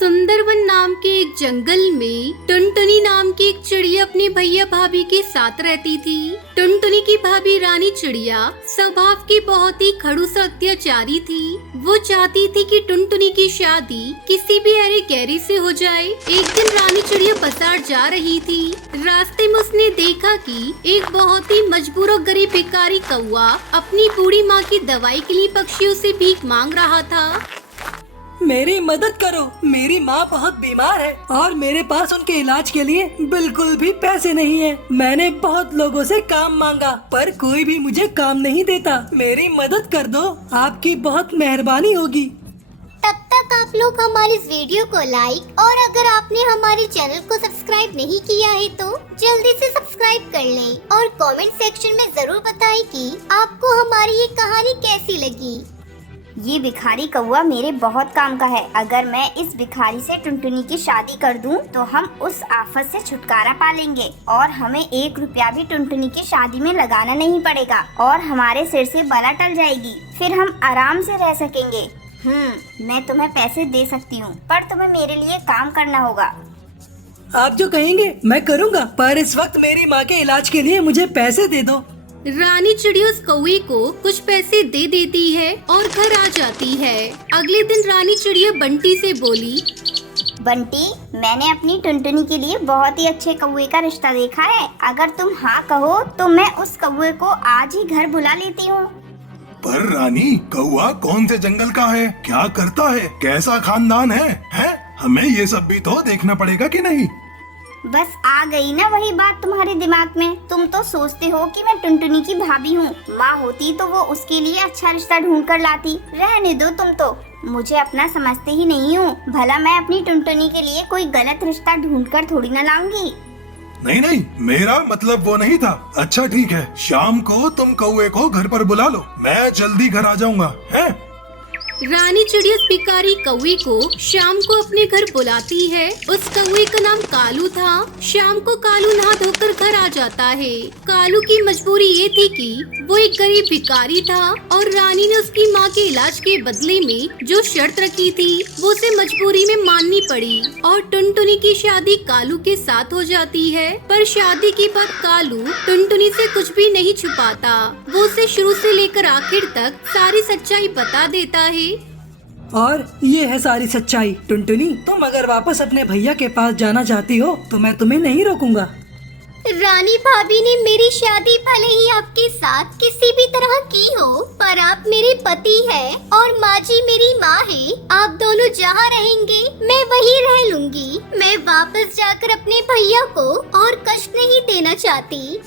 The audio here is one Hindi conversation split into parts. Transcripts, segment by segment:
सुंदरवन नाम के एक जंगल में टुनटुनी नाम की एक चिड़िया अपने भैया भाभी के साथ रहती थी। टुनटुनी की भाभी रानी चिड़िया स्वभाव की बहुत ही खड़ूस और अत्याचारी थी। वो चाहती थी कि टुनटुनी की शादी किसी भी अरे गहरे से हो जाए। एक दिन रानी चिड़िया बाजार जा रही थी। रास्ते में उसने देखा कि एक बहुत ही मजबूर और गरीब भिखारी कौवा अपनी बूढ़ी माँ की दवाई के लिए पक्षियों से भीख मांग रहा था। मेरी मदद करो, मेरी माँ बहुत बीमार है और मेरे पास उनके इलाज के लिए बिल्कुल भी पैसे नहीं है। मैंने बहुत लोगों से काम मांगा पर कोई भी मुझे काम नहीं देता। मेरी मदद कर दो, आपकी बहुत मेहरबानी होगी। तब तक आप लोग हमारे इस वीडियो को लाइक और अगर आपने हमारे चैनल को सब्सक्राइब नहीं किया है तो जल्दी से सब्सक्राइब कर लें और कमेंट सेक्शन में जरूर बताएं कि आपको हमारी ये कहानी कैसी लगी। ये भिखारी कौवा मेरे बहुत काम का है। अगर मैं इस भिखारी से टुनटुनी की शादी कर दूं, तो हम उस आफत से छुटकारा पा लेंगे और हमें 1 रुपया भी टुनटुनी की शादी में लगाना नहीं पड़ेगा और हमारे सिर से बला टल जाएगी। फिर हम आराम से रह सकेंगे। मैं तुम्हें पैसे दे सकती हूँ, पर तुम्हें मेरे लिए काम करना होगा। आप जो कहेंगे मैं करूँगा, पर इस वक्त मेरी माँ के इलाज के लिए मुझे पैसे दे दो। रानी चिड़िया उस कौवे को कुछ पैसे दे देती है और घर आ जाती है। अगले दिन रानी चिड़िया बंटी से बोली, बंटी, मैंने अपनी टुनटुनी के लिए बहुत ही अच्छे कौवे का रिश्ता देखा है। अगर तुम हाँ कहो तो मैं उस कौवे को आज ही घर बुला लेती हूँ। पर रानी, कौवा कौन से जंगल का है, क्या करता है, कैसा खानदान है? हमें ये सब भी तो देखना पड़ेगा कि नहीं? बस आ गई ना वही बात तुम्हारे दिमाग में। तुम तो सोचते हो कि मैं टुनटुनी की भाभी हूँ। माँ होती तो वो उसके लिए अच्छा रिश्ता ढूंढ कर लाती। रहने दो, तुम तो मुझे अपना समझते ही नहीं हो। भला मैं अपनी टुनटुनी के लिए कोई गलत रिश्ता ढूंढ कर थोड़ी ना लाऊंगी। नहीं, मेरा मतलब वो नहीं था। अच्छा ठीक है, शाम को तुम कौवे को घर पर बुला लो, मैं जल्दी घर आ जाऊंगा। है रानी चिड़िया उस भिखारी कौवे को शाम को अपने घर बुलाती है। उस कौवे का नाम कालू था। शाम को कालू नहा धोकर घर आ जाता है। कालू की मजबूरी ये थी कि वो एक गरीब भिखारी था और रानी ने उसकी माँ के इलाज के बदले में जो शर्त रखी थी वो उसे मजबूरी में माननी पड़ी और टुनटुनी की शादी कालू के साथ हो जाती है। पर शादी के बाद कालू टुनटुनी से कुछ भी नहीं छुपाता। वो उसे शुरू से लेकर आखिर तक सारी सच्चाई बता देता है। और ये है सारी सच्चाई। टुनटुनी, तुम अगर वापस अपने भैया के पास जाना चाहती हो तो मैं तुम्हें नहीं रोकूंगा। रानी भाभी ने मेरी शादी भले ही आपके साथ किसी भी तरह की हो, पर आप मेरे पति हैं और माँ जी मेरी माँ है। आप दोनों जहाँ रहेंगे मैं वहीं रह लूंगी। मैं वापस जाकर अपने भैया को और कष्ट नहीं देना चाहती।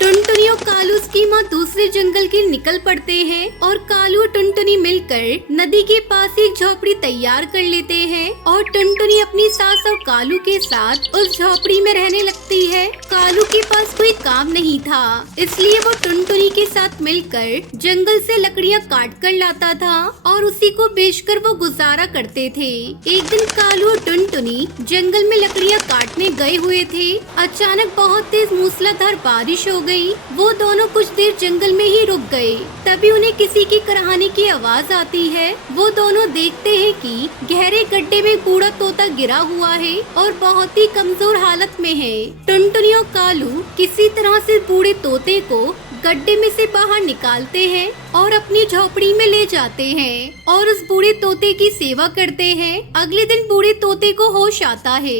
टुनटुनी और कालू उसकी माँ दूसरे जंगल के निकल पड़ते हैं और कालू और टुनटुनी मिलकर नदी के पास एक झोपड़ी तैयार कर लेते हैं और टुनटुनी अपनी सास और कालू के साथ उस झोपड़ी में रहने लगती है। कालू के पास कोई काम नहीं था, इसलिए वो टुनटुनी के साथ मिलकर जंगल से लकड़ियाँ काट कर लाता था और उसी को बेचकर वो गुजारा करते थे। एक दिन कालू और टुनटुनी जंगल में लकड़ियाँ काटने गए हुए थे। अचानक बहुत तेज मूसलाधार बारिश हो गई। वो दोनों कुछ देर जंगल में ही रुक गए। तभी उन्हें किसी की कराहने की आवाज आती है। वो दोनों देखते हैं कि गहरे गड्ढे में बूढ़ा तोता गिरा हुआ है और बहुत ही कमजोर हालत में है। टुनटुनी और कालू किसी तरह से बूढ़े तोते को गड्ढे में से बाहर निकालते हैं और अपनी झोपड़ी में ले जाते हैं और उस बूढ़े तोते की सेवा करते हैं। अगले दिन बूढ़े तोते को होश आता है।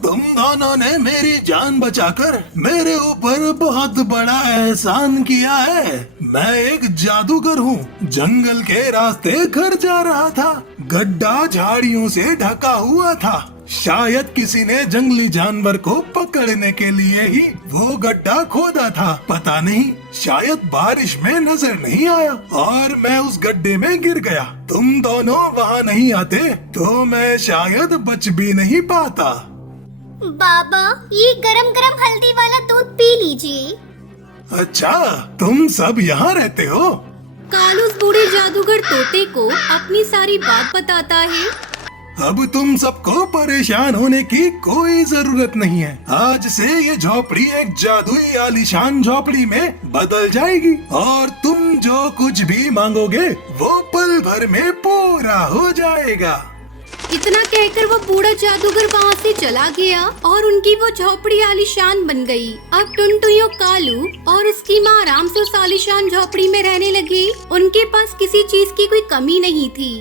तुम दोनों ने मेरी जान बचाकर मेरे ऊपर बहुत बड़ा एहसान किया है। मैं एक जादूगर हूँ। जंगल के रास्ते घर जा रहा था। गड्ढा झाड़ियों से ढका हुआ था। शायद किसी ने जंगली जानवर को पकड़ने के लिए ही वो गड्ढा खोदा था। पता नहीं, शायद बारिश में नजर नहीं आया और मैं उस गड्ढे में गिर गया। तुम दोनों वहाँ नहीं आते तो मैं शायद बच भी नहीं पाता। बाबा, ये गरम गरम हल्दी वाला दूध पी लीजिए। अच्छा, तुम सब यहाँ रहते हो? कालू उस बूढ़े जादूगर तोते को अपनी सारी बात बताता है। अब तुम सबको परेशान होने की कोई जरूरत नहीं है। आज से ये झोपड़ी एक जादुई आलीशान झोपड़ी में बदल जाएगी और तुम जो कुछ भी मांगोगे वो पल भर में पूरा हो जाएगा। इतना कहकर वो बूढ़ा जादूगर वहाँ से चला गया और उनकी वो झोपड़ी आलीशान बन गई। अब टुनटुनी और कालू और उसकी माँ आराम से उस आलीशान झोपड़ी में रहने लगे। उनके पास किसी चीज की कोई कमी नहीं थी।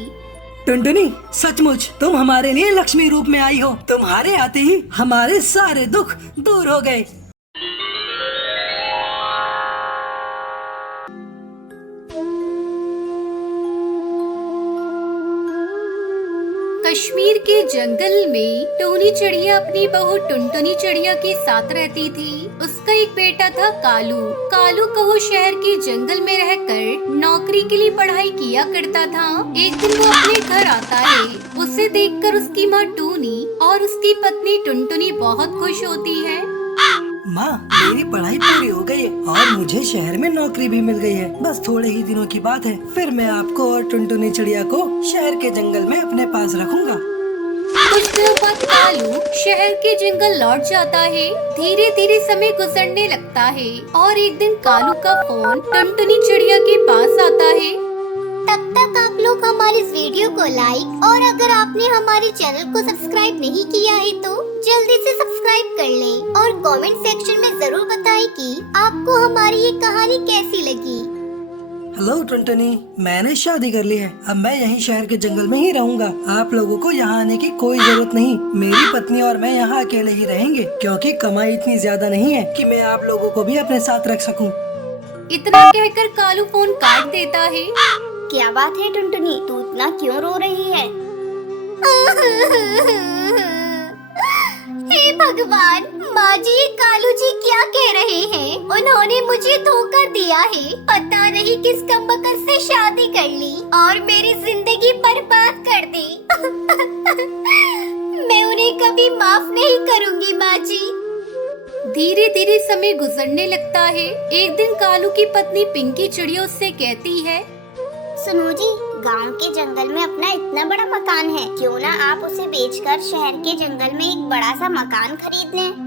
टुनटुनी, सचमुच तुम हमारे लिए लक्ष्मी रूप में आई हो। तुम्हारे आते ही हमारे सारे दुख दूर हो गए। कश्मीर के जंगल में टोनी चिड़िया अपनी बहू टुनटुनी चिड़िया के साथ रहती थी। उसका एक बेटा था कालू। कालू को वो शहर के जंगल में रहकर नौकरी के लिए पढ़ाई किया करता था। एक दिन वो अपने घर आता है। उसे देखकर उसकी माँ टोनी और उसकी पत्नी टुनटुनी बहुत खुश होती है। माँ, मेरी पढ़ाई पूरी हो गई है और मुझे शहर में नौकरी भी मिल गई है। बस थोड़े ही दिनों की बात है, फिर मैं आपको और टुनटुनी चिड़िया को शहर के जंगल में अपने पास रखूंगा। कुछ दिनों बाद कालू शहर के जंगल लौट जाता है। धीरे धीरे समय गुजरने लगता है और एक दिन कालू का फोन टुनटुनी चिड़िया के पास आता है। तब तक आप लोग हमारे इस वीडियो को लाइक और अगर आपने हमारे चैनल को सब्सक्राइब नहीं किया है तो जल्दी से सब्सक्राइब कर लें और कमेंट सेक्शन में जरूर बताएं कि आपको हमारी ये कहानी कैसी लगी। हेलो टुनटुनी, मैंने शादी कर ली है। अब मैं यहीं शहर के जंगल में ही रहूंगा। आप लोगों को यहाँ आने की कोई जरूरत नहीं। मेरी पत्नी और मैं यहाँ अकेले ही रहेंगे क्योंकि कमाई इतनी ज्यादा नहीं है कि मैं आप लोगों को भी अपने साथ रख सकूं। इतना कहकर कालू फोन काट देता है। क्या बात है टुनटुनी, तू इतना क्यों रो रही है? हे भगवान, माँ जी ये कालू जी क्या कह रहे हैं? उन्होंने मुझे धोखा दिया है। पता नहीं किस कमबख्त से शादी कर ली और मेरी जिंदगी बर्बाद कर दी। मैं उन्हें कभी माफ नहीं करूँगी माँ जी। धीरे धीरे समय गुजरने लगता है। एक दिन कालू की पत्नी पिंकी चिड़िया उससे कहती है, सुनो जी, गांव के जंगल में अपना इतना बड़ा मकान है, क्यों ना आप उसे बेचकर शहर के जंगल में एक बड़ा सा मकान खरीद लें।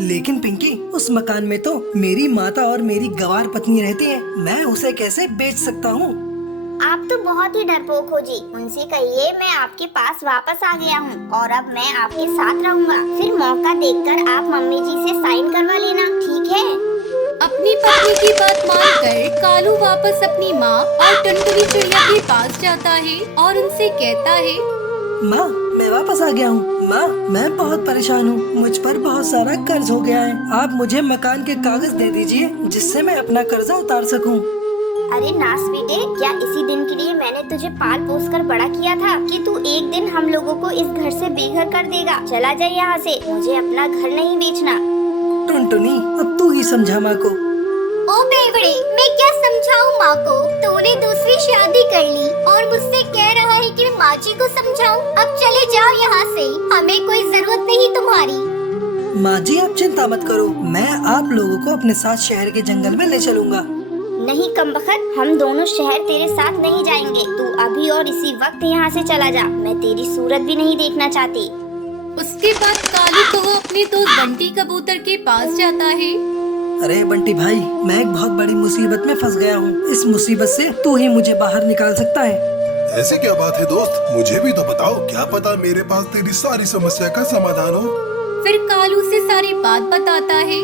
लेकिन पिंकी, उस मकान में तो मेरी माता और मेरी गंवार पत्नी रहती है। मैं उसे कैसे बेच सकता हूँ? आप तो बहुत ही डरपोक हो जी। उनसे कहिए मैं आपके पास वापस आ गया हूँ और अब मैं आपके साथ रहूँगा। फिर मौका देखकर आप मम्मी जी से साइन करवा लेना, ठीक है? अपनी पत्नी की बात मानकर कालू वापस अपनी माँ और टुनटुनी चिड़िया के पास जाता है और उनसे कहता है, माँ, मैं वापस आ गया हूँ। माँ, मैं बहुत परेशान हूँ। मुझ पर बहुत सारा कर्ज हो गया है। आप मुझे मकान के कागज दे दीजिए जिससे मैं अपना कर्जा उतार सकूँ। अरे नास बेटे, क्या इसी दिन के लिए मैंने तुझे पाल पोस कर बड़ा किया था कि तू एक दिन हम लोगों को इस घर से बेघर कर देगा? चला जाए यहाँ से, मुझे अपना घर नहीं बेचना। टुनटुनी, अब तू ही समझा माँ को। ओ बेवड़े, मैं क्या समझाऊं माँ को? तूने दूसरी शादी कर ली और मुझसे कह रहा है कि माँ जी को समझाऊं। अब चले जाओ यहाँ से, हमें कोई जरूरत नहीं तुम्हारी। माँ जी, आप चिंता मत करो, मैं आप लोगों को अपने साथ शहर के जंगल में ले चलूंगा। नहीं कमबख्त, हम दोनों शहर तेरे साथ नहीं जाएंगे। तू अभी और इसी वक्त यहाँ से चला जा। मैं तेरी सूरत भी नहीं देखना चाहती। उसके बाद कालू को वो अपने दोस्त बंटी कबूतर के पास जाता है। अरे बंटी भाई, मैं एक बहुत बड़ी मुसीबत में फंस गया हूँ। इस मुसीबत से तू ही मुझे बाहर निकाल सकता है। ऐसी क्या बात है दोस्त, मुझे भी तो बताओ। क्या पता मेरे पास तेरी सारी समस्या का समाधान हो। फिर कालू से सारी बात बताता है।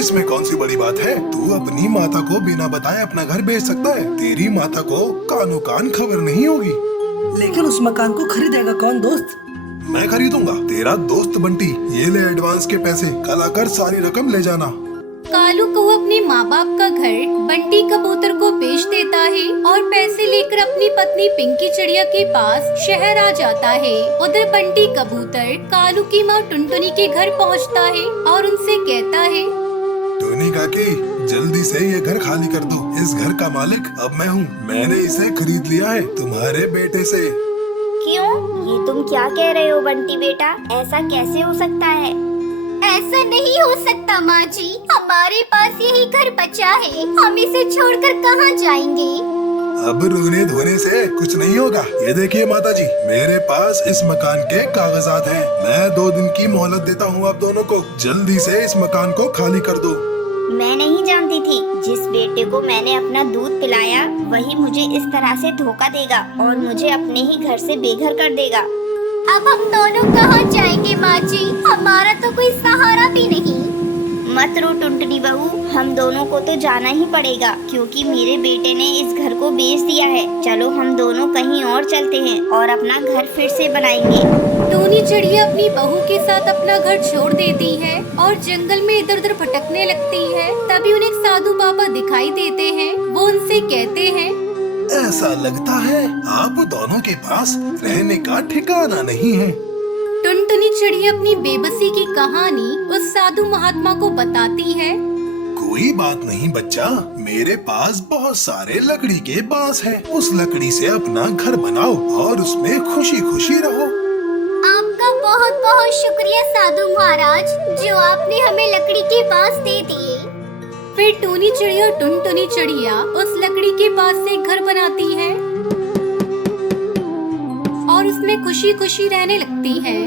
इसमें कौन सी बड़ी बात है? तू अपनी माता को बिना बताए अपना घर बेच सकता है। तेरी माता को कानो कान खबर नहीं होगी। लेकिन उस मकान को खरीदेगा कौन दोस्त? मैं खरीदूंगा। तेरा दोस्त बंटी। ये ले एडवांस के पैसे, कल आकर सारी रकम ले जाना। कालू को वो अपने माँ बाप का घर बंटी कबूतर को बेच देता है और पैसे लेकर अपनी पत्नी पिंकी चिड़िया के पास शहर आ जाता है। उधर बंटी कबूतर कालू की माँ टुनटुनी के घर पहुँचता है और उनसे कहता है, टोनी काकी, जल्दी से ये घर खाली कर दो। इस घर का मालिक अब मैं हूँ। मैंने इसे खरीद लिया है तुम्हारे बेटे से। क्यों? ये तुम क्या कह रहे हो बंटी बेटा? ऐसा कैसे हो सकता है? ऐसा नहीं हो सकता माँ जी, हमारे पास यही घर बचा है। हम इसे छोड़कर कहाँ जाएंगे? अब रोने धोने से कुछ नहीं होगा। ये देखिए माताजी, मेरे पास इस मकान के कागजात हैं। मैं 2 दिन की मोहलत देता हूँ आप दोनों को। जल्दी से इस मकान को खाली कर दो। मैं नहीं जानती थी जिस बेटे को मैंने अपना दूध पिलाया वही मुझे इस तरह से धोखा देगा और मुझे अपने ही घर से बेघर कर देगा। अब हम दोनों कहाँ जाएंगे माँ जी? हमारा तो कोई सहारा भी नहीं। मत रो टुनटुनी बहू, हम दोनों को तो जाना ही पड़ेगा क्योंकि मेरे बेटे ने इस घर को बेच दिया है। चलो हम दोनों कहीं और चलते हैं और अपना घर फिर से बनाएंगे। टूनी चिड़िया अपनी बहू के साथ अपना घर छोड़ देती है और जंगल में इधर उधर भटकने लगती है। तभी उन्हें एक साधु बाबा दिखाई देते हैं। वो उनसे कहते हैं, ऐसा लगता है आप दोनों के पास रहने का ठिकाना नहीं है। टुनटुनी चिड़िया अपनी बेबसी की कहानी उस साधु महात्मा को बताती है। कोई बात नहीं बच्चा, मेरे पास बहुत सारे लकड़ी के बांस हैं। उस लकड़ी से अपना घर बनाओ और उसमें खुशी खुशी रहो। आपका बहुत बहुत शुक्रिया साधु महाराज, जो आपने हमें लकड़ी के बांस दे दिए। फिर टूनी चिड़िया और टुनटुनी चिड़िया उस लकड़ी के पास से एक घर बनाती है और उसमें खुशी खुशी रहने लगती है।